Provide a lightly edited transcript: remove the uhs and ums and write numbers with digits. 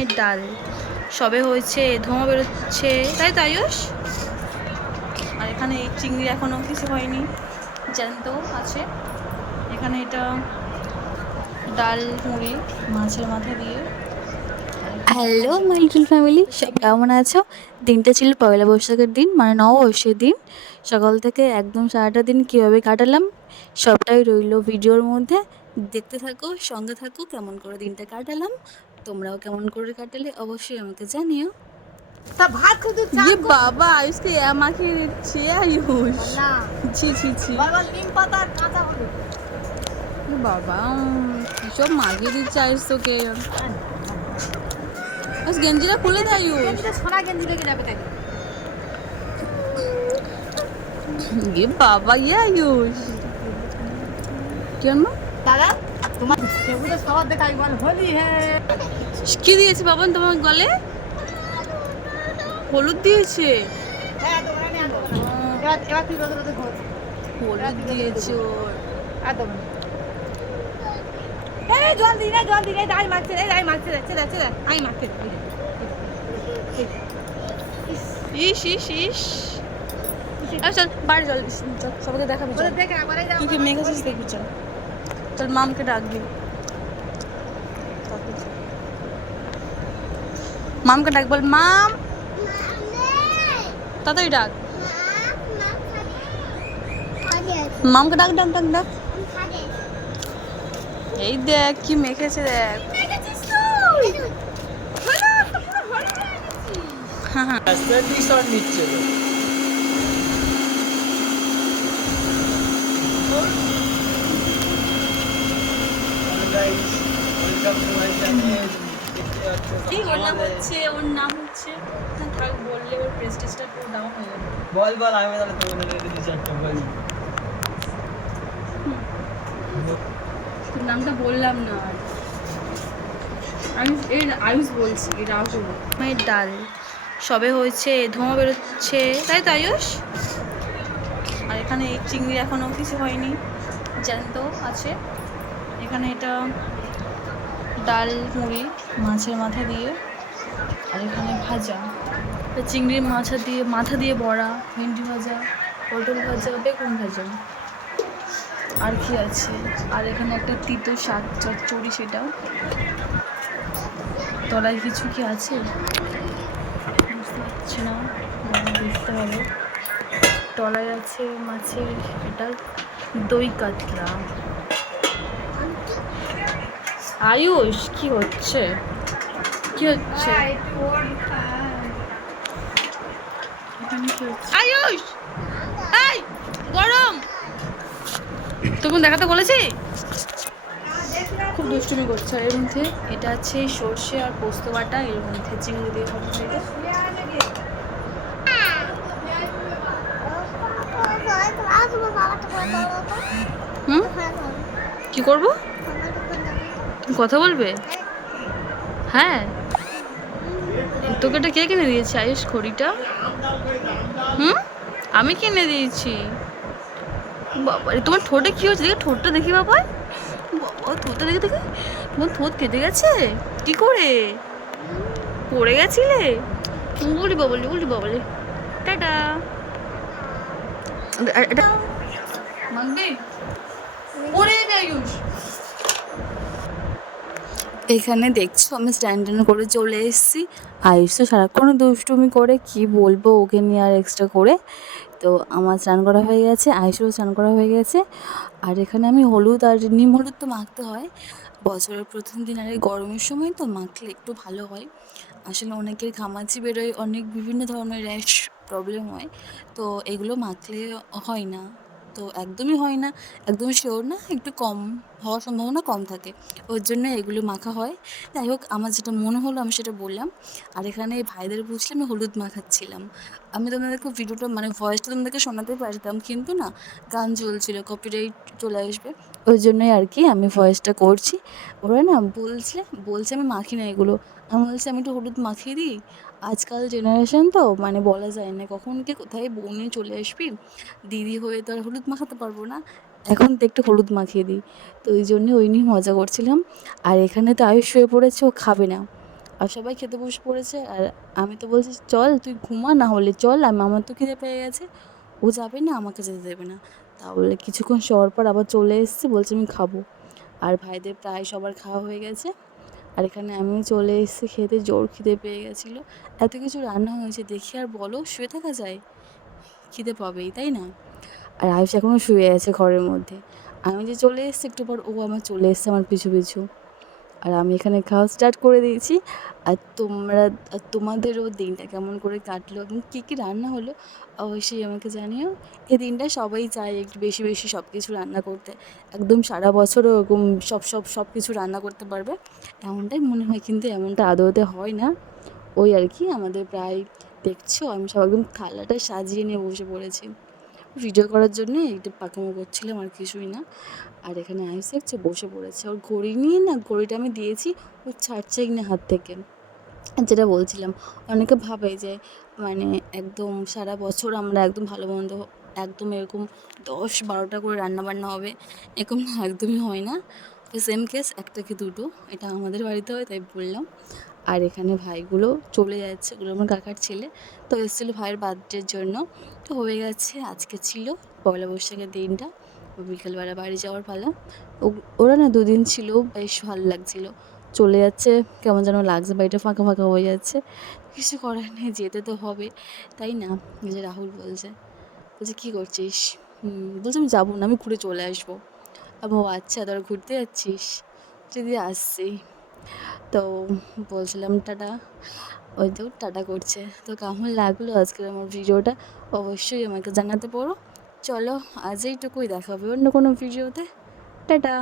মায়ের ডাল সবে হয়েছে, ধোঁয়া বেরোচ্ছে, তাই তো আয়ুষ? আর এখানে এই চিংড়ি এখনো কিছু হয়নি, জ্যান্ত আছে। এখানে এটা ডাল মুড়ি মাছের মাথা দিয়ে। হ্যালো মাই লিটল ফ্যামিলি, সব কেমন আছো? দিনটা ছিল পয়লা বৈশাখের দিন, মানে নববর্ষের দিন। সকাল থেকে একদম সারাটা দিন কীভাবে কাটালাম সবটাই রইলো ভিডিওর মধ্যে। দেখতে থাকো, সঙ্গে থাকো, কেমন করে দিনটা কাটালাম। তোমরাও কেমন করে কাটালে অবশ্যই আমাকে জানিও। তা ভাত শুধু ইয়ে বাবা, আয়ুষকে মাখিয়ে দিচ্ছে আয়ুষ। ছি ছি ছি নিম পাতা আর কাঁচা হলুদ। বাবা কিসব মাখিয়ে দিচ্ছে আয়ুষ তোকে। আয়ুষ গেঞ্জিটা খুলে দে আয়ুষ। সোনা গেঞ্জি লেগে যাবে তাই। ইয়ে বাবা ইয়ে আয়ুষ কেন দাদা তোমার সেগুলো সবার দেখাই বল হোলি হ্যাঁ। কি দিয়েছে বাবা তোমার গলে? হলুদ দিয়েছে। হ্যাঁ তোমরা নিয়ে আনো। এবার তুই রোদে রোদে ঘোর। হলুদ দিয়েছে ওর। একদম। এই জল দি রে দাই মারছে রে দাই মারছে রে চলে চলে আই মারছে। ইস ইস ইস। চল বাড়ি চল, সবাইকে দেখাবি চল। কি কি মেঘেছিস দেখবি চল। চল মামকে ডাকবি, মামকে ডাক, বল মাম তাড়াতাড়ি ডাক, মামকে ডাক ডাক ডাক ডাক। এই দেখ কি মেখেছে দেখ। হ্যাঁ হ্যাঁ ওর নাম হচ্ছে থাক বললে ওর প্রেস্টিজটা পুরো ডাউন হয়ে যাবে। বল বল আমি তাহলে তোমাদের দিচ্ছি একটা বল। তোর নামটা বললাম না, আয়ুষ বলছি রাহুল। মায়ের ডাল সবে হয়েছে, ধোঁয়া বেরোচ্ছে, তাই তো আয়ুষ? আর এখানে এই চিংড়ি এখনো কিছু হয়নি, জ্যান্ত আছে। এখানে এটা ডাল মুড়ি মাছের মাথা দিয়ে, আর এখানে ভাজা চিংড়ির মাথা দিয়ে বড়া, ভেন্ডি ভাজা, পটল ভাজা, বেগুন ভাজা, আর কি আছে। আর এখানে একটা তিতো শাক চচ্চড়ি, সেটাও। তলায় কিছু কি আছে বুঝতে পারছি না, বুঝতে হবে। তলায় আছে মাছের এটা দই কাতলা। আয়ুষ কি হচ্ছে কি হচ্ছে আয়ুষ? এই গরম তখন দেখাতে বলেছি। খুব দুষ্টুমি করছে। আর এর মধ্যে এটা আছে সর্ষে আর পোস্ত বাটা, এর মধ্যে চিংড়ি দিয়ে হবে। হুম কি করবো? তুমি কথা বলবে? হ্যাঁ তোকে এটা কে কিনে দিয়েছে আয়ুষ ঘড়িটা? আমি কিনে দিয়েছি। বাবা তোমার ঠোঁটে কি হচ্ছে? দেখে ঠোঁটটা দেখি বাবা। বাবা ঠোঁটটা দেখে দেখে তোমার ঠোঁট কেটে গেছে কি করে? পড়ে গেছিলে? বলি বাবলি টাটা। এটা মাগবি পড়ে যাবে আয়ুষ। এখানে দেখছো আমি স্ট্যান্ড করে চলে এসেছি। আয়ুষ তো সারাক্ষণ দুষ্টুমি করে, কি বলবো ওকে নিয়ে আর এক্সট্রা করে। তো আমার স্নান করা হয়ে গেছে, আয়ুষেরও স্নান করা হয়ে গেছে। আর এখানে আমি হলুদ আর নিম হলুদ তো মাখতে হয় বছরের প্রথম দিন, আর এই গরমের সময় তো মাখলে একটু ভালো হয়। আসলে অনেকের ঘামাচি বেরোয়, অনেক বিভিন্ন ধরনের র্যাশ প্রবলেম হয়, তো এগুলো মাখলে হয় না। তো একদমই হয় না, একদমই শিওর না, একটু কম হওয়ার সম্ভাবনা কম থাকে, ওর জন্য এগুলো মাখা হয়। যাই হোক, আমার যেটা মনে হলো আমি সেটা বললাম। আর এখানে ভাইদের বুঝলে আমি হলুদ মাখাচ্ছিলাম। আমি তোমাদেরকে ভিডিওটা মানে ভয়েসটা তোমাদেরকে শোনাতে পারতাম, কিন্তু না গান চলছিল, কপিরাইট চলে আসবে, ওই জন্যই আর কি আমি ভয়েসটা করছি। ওরা না বলছে আমি মাখি না এগুলো। আমি বলছি আমি একটু হলুদ মাখিয়ে দিই। আজকাল জেনারেশন তো মানে বলা যায় না কখন কে কোথায় বউ নিয়ে চলে আসবি, দিদি হয়ে তো আর হলুদ মাখাতে পারবো না, এখন তো একটু হলুদ মাখিয়ে দিই। তো ওই জন্যই ওই নিয়ে মজা করছিলাম। আর এখানে তো আয়ুষ শুয়ে পড়েছে, ও খাবে না, আর সবাই খেতে বসে পড়েছে। আর আমি তো বলছি চল তুই ঘুমা, না হলে চল, আমার তো খিদে পেয়ে গেছে। ও যাবে না, আমাকে যেতে দেবে না। তাহলে কিছুক্ষণ শোয়ার পর আবার চলে এসেছি, বলছে আমি খাবো। আর ভাইদের প্রায় সবার খাওয়া হয়ে গেছে। আর এখানে আমিও চলে এসেছি খেতে, জোর খিদে পেয়ে গেছিলো। এত কিছু রান্না হয়েছে দেখি আর বলো শুয়ে থাকা যায়? খিদে পাবেই, তাই না? আর আয়ুষ এখনও শুয়ে আছে ঘরের মধ্যে। আমি যে চলে এসেছি একটু পর, ও আমার চলে এসছে আমার পিছু পিছু। আর আমি এখানে খাওয়া স্টার্ট করে দিয়েছি। আর তোমাদেরও দিনটা কেমন করে কাটলো এবং কী কী রান্না হলো অবশ্যই আমাকে জানিও। এই দিনটা সবাই চায় একটু বেশি বেশি সব কিছু রান্না করতে, একদম সারা বছরও ওরকম সব কিছু রান্না করতে পারবে এমনটাই মনে হয়, কিন্তু এমনটা আদৌতে হয় না। ওই আর কি, আমাদের প্রায় দেখছো আমি সব একদম থালাটা সাজিয়ে নিয়ে বসে পড়েছি ভিডিও করার জন্য, একটু পাকামো করছিলাম আর কিছুই না। আর এখানে আয়ুষ দেখছে বসে পড়েছে, ওর ঘড়ি নিয়ে না, ঘড়িটা আমি দিয়েছি, ও ছাড়ছেই না হাত থেকে। আর যেটা বলছিলাম, অনেকে ভাবে যে মানে একদম সারা বছর আমরা একদম ভালো মন্দ একদম এরকম 10-12টা করে রান্নাবান্না হবে, এরকম না, একদমই হয় না। সেম কেস, একটা কি দুটো, এটা আমাদের বাড়িতে হয় তাই বললাম। আর এখানে ভাইগুলো চলে যাচ্ছে, ওগুলো আমার কাকার ছেলে, তো এসেছিলো ভাইয়ের বার্থডের জন্য, তো হয়ে গেছে। আজকে ছিল পয়লা বৈশাখের দিনটা, বিকেলবেলা বাড়ি যাওয়ার পালা। ওরা না 2 দিন ছিল, বেশ ভালো লাগছিলো। চলে যাচ্ছে, কেমন যেন লাগছে, বাড়িটা ফাঁকা ফাঁকা হয়ে যাচ্ছে। কিছু করার নেই, যেতে তো হবে, তাই না? এই যে রাহুল বলছে কী করছিস? বলছে আমি যাবো না, আমি ঘুরে চলে আসবো। আমি ও আচ্ছা, তোরা ঘুরতে যাচ্ছিস? যদি আসছি, তো বলছিলাম টাটা। ওই তো টাটা করছে। তো কেমন লাগলো আজকের আমার ভিডিওটা অবশ্যই আমাকে জানাতে পারো। চলো আজ এইটুকুই, দেখা হবে অন্য কোনো ভিডিওতে। টাটা।